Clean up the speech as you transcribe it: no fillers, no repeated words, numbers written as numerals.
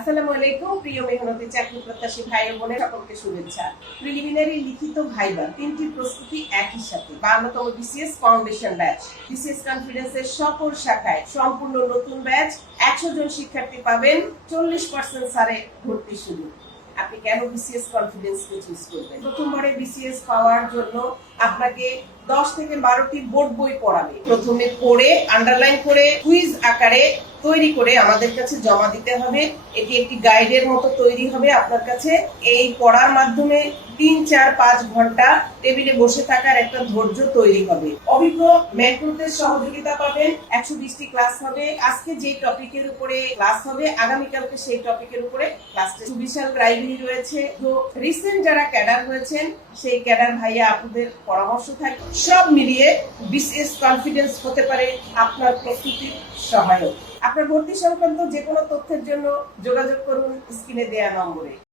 আসসালামু আলাইকুম প্রিয় মেহনতি চাকরি প্রত্যাশী ভাই ও বোনের সকলকে শুভেচ্ছা। প্রিলিমিনারি লিখিত ভাইবা তিনটি প্রস্তুতি একই সাথে 52তম বিসিএস ফাউন্ডেশন ব্যাচ বিসিএস কনফিডেন্সের সকল শাখায় সম্পূর্ণ নতুন ব্যাচ। 100 জন শিক্ষার্থী পাবেন, 40% ছাড়ে ভর্তি শুরু। আপনি কেন বিসিএস কনফিডেন্সকে চুজ করবেন? প্রথমবারে বিসিএস পাওয়ার জন্য আপনাকে 10 থেকে 12টি বোর্ড বই পড়াবে। প্রথমে পড়ে আন্ডারলাইন করে কুইজ আকারে তৈরি করে আমাদের কাছে জমা দিতে হবে। এটি একটি গাইডের মতো তৈরি হবে আপনার কাছে। এই পড়ার মাধ্যমে 3, 4, 5 ঘন্টা টেবিলে বসে থাকার একটা ধৈর্য তৈরি হবে। অভিজ্ঞ মেন্টরদের সহযোগিতা পাবেন। 120টি ক্লাস হবে। আজকে যে টপিকের উপরে ক্লাস হবে, আগামীকালকে সেই টপিকের উপরে ক্লাস। সুবিশাল লাইব্রেরি রয়েছে। তো রিসেন্ট যারা ক্যাডার হয়েছেন সেই ক্যাডার ভাইয়া আপনাদের পরামর্শ থাকবে। সব মিলিয়ে বিসিএস কনফিডেন্স হতে পারে আপনার প্রস্তুতির সহায়ক। আপনার ভর্তি সংক্রান্ত যে কোনো তথ্যের জন্য যোগাযোগ করুন স্ক্রিনে দেয়া নম্বরে।